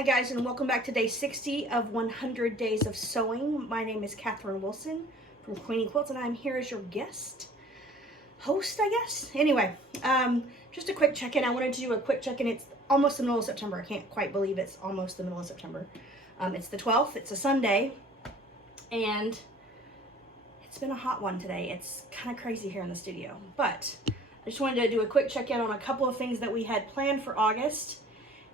Hi guys, and welcome back to day 60 of 100 Days of Sewing. My name is Catherine Wilson from Queenie Quilts, and I'm here as your guest host, I guess. Anyway, just a quick check-in. I wanted to do a quick check-in. It's almost the middle of September. I can't quite believe it's almost the middle of September. It's the 12th. It's a Sunday, and it's been a hot one today. It's kind of crazy here in the studio, but I just wanted to do a quick check-in on a couple of things that we had planned for August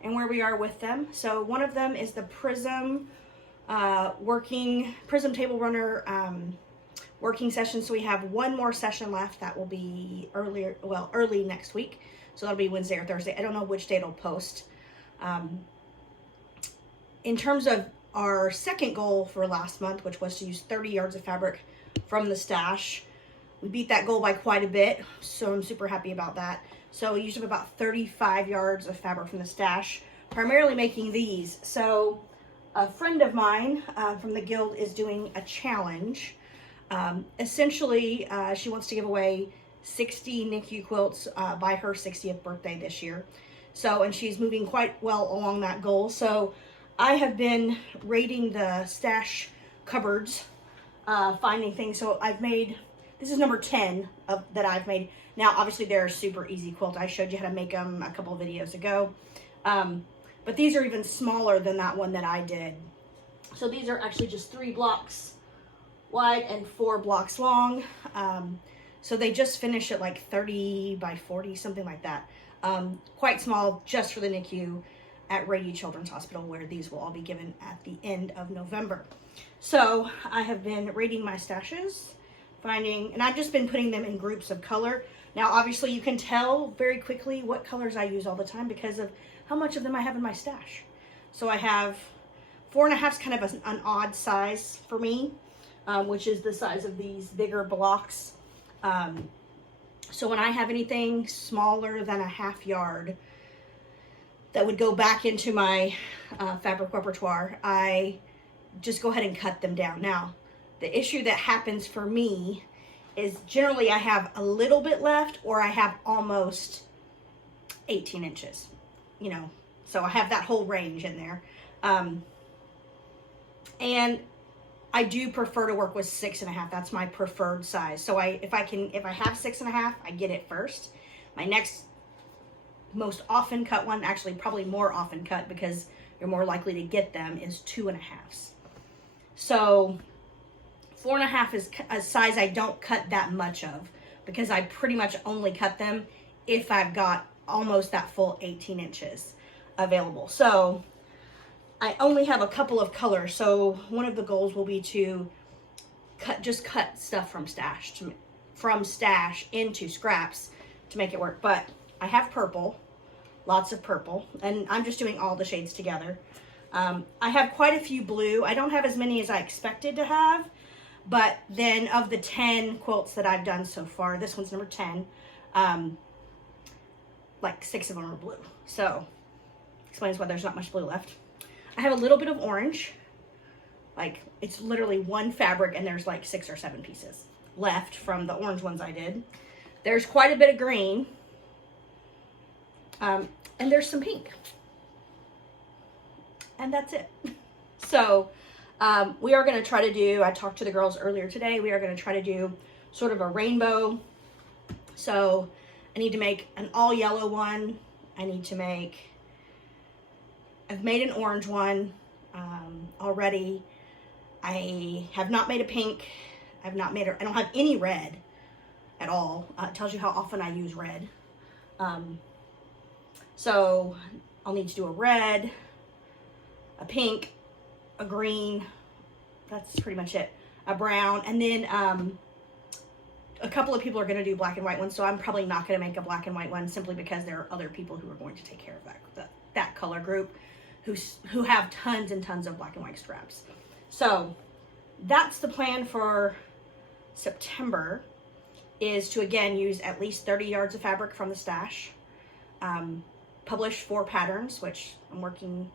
and where we are with them. So one of them is the Prism Table Runner working session. So we have one more session left. That will be early next week. So that'll be Wednesday or Thursday. I don't know which day it'll post. In terms of our second goal for last month, which was to use 30 yards of fabric from the stash, we beat that goal by quite a bit, so I'm super happy about that. So we used up about 35 yards of fabric from the stash, primarily making these. So a friend of mine from the guild is doing a challenge. Essentially, she wants to give away 60 NICU quilts by her 60th birthday this year. So, and she's moving quite well along that goal. So I have been raiding the stash cupboards, finding things. So I've made, this is number 10 that I've made. Now, obviously, they're a super easy quilt. I showed you how to make them a couple of videos ago. But these are even smaller than that one that I did. So these are actually just 3 blocks wide and 4 blocks long. So they just finish at like 30 by 40, something like that. Quite small, just for the NICU at Rady Children's Hospital, where these will all be given at the end of November. So I have been raiding my stashes, finding, and I've just been putting them in groups of color. Now, obviously, you can tell very quickly what colors I use all the time because of how much of them I have in my stash. So I have 4.5 is kind of an odd size for me, which is the size of these bigger blocks. So when I have anything smaller than a half yard that would go back into my fabric repertoire, I just go ahead and cut them down. Now, the issue that happens for me is generally I have a little bit left, or I have almost 18 inches, you know, so I have that whole range in there. And I do prefer to work with 6.5. That's my preferred size. So if I have 6.5, I get it first. My next most often cut one, actually probably more often cut because you're more likely to get them, is 2.5. So 4.5 is a size I don't cut that much of because I pretty much only cut them if I've got almost that full 18 inches available. So I only have a couple of colors. So one of the goals will be to cut stuff from stash into scraps to make it work. But I have purple, lots of purple, and I'm just doing all the shades together. I have quite a few blue. I don't have as many as I expected to have, but then of the 10 quilts that I've done so far, this one's number 10, like 6 of them are blue. So explains why there's not much blue left. I have a little bit of orange, like it's literally one fabric and there's like 6 or 7 pieces left from the orange ones I did. There's quite a bit of green, and there's some pink. And that's it. So we are going to try to do, I talked to the girls earlier today, we are going to try to do sort of a rainbow. So I need to make an all yellow one. I've made an orange one already. I have not made a pink. I don't have any red at all. It tells you how often I use red. So I'll need to do a red, a pink, a green, that's pretty much it, a brown, and then a couple of people are going to do black and white ones, so I'm probably not going to make a black and white one simply because there are other people who are going to take care of that color group who have tons and tons of black and white scraps. So that's the plan for September, is to again use at least 30 yards of fabric from the stash, publish 4 patterns, which I'm working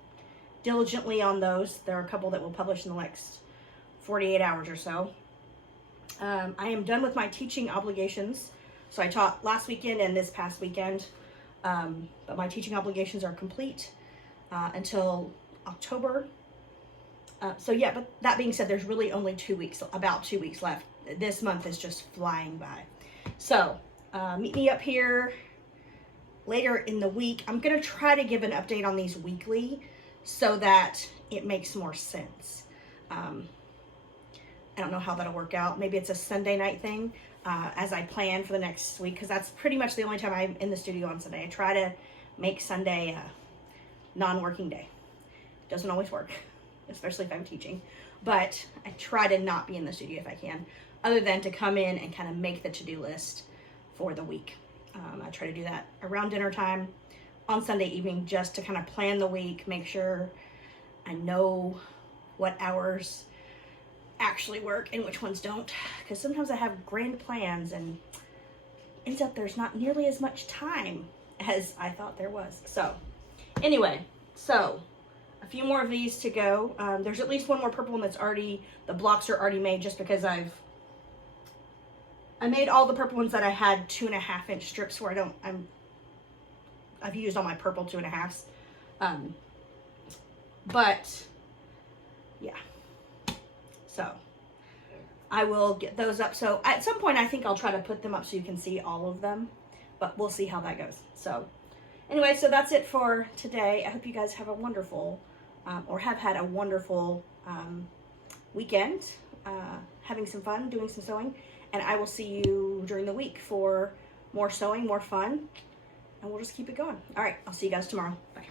diligently on those. There are a couple that will publish in the next 48 hours or so. I am done with my teaching obligations. So I taught last weekend and this past weekend, but my teaching obligations are complete. until October. So yeah, but that being said, there's really only about 2 weeks left. This month is just flying by. So meet me up here later in the week. I'm gonna try to give an update on these weekly so that it makes more sense. I don't know how that'll work out. Maybe it's a Sunday night thing as I plan for the next week, because that's pretty much the only time I'm in the studio on Sunday. I try to make Sunday a non-working day. Doesn't always work, especially if I'm teaching, but I try to not be in the studio if I can, other than to come in and kind of make the to-do list for the week. I try to do that around dinner time on Sunday evening, just to kind of plan the week, make sure I know what hours actually work and which ones don't, because sometimes I have grand plans and ends up there's not nearly as much time as I thought there was. So anyway, so a few more of these to go. There's at least one more purple one that's already, the blocks are already made, just because I made all the purple ones that I had 2.5 inch strips where I've used all my purple 2.5s. But yeah, so I will get those up. So at some point I think I'll try to put them up so you can see all of them, but we'll see how that goes. So anyway, so that's it for today. I hope you guys have a wonderful or have had a wonderful weekend, having some fun, doing some sewing, and I will see you during the week for more sewing, more fun, and we'll just keep it going. All right, I'll see you guys tomorrow. Bye.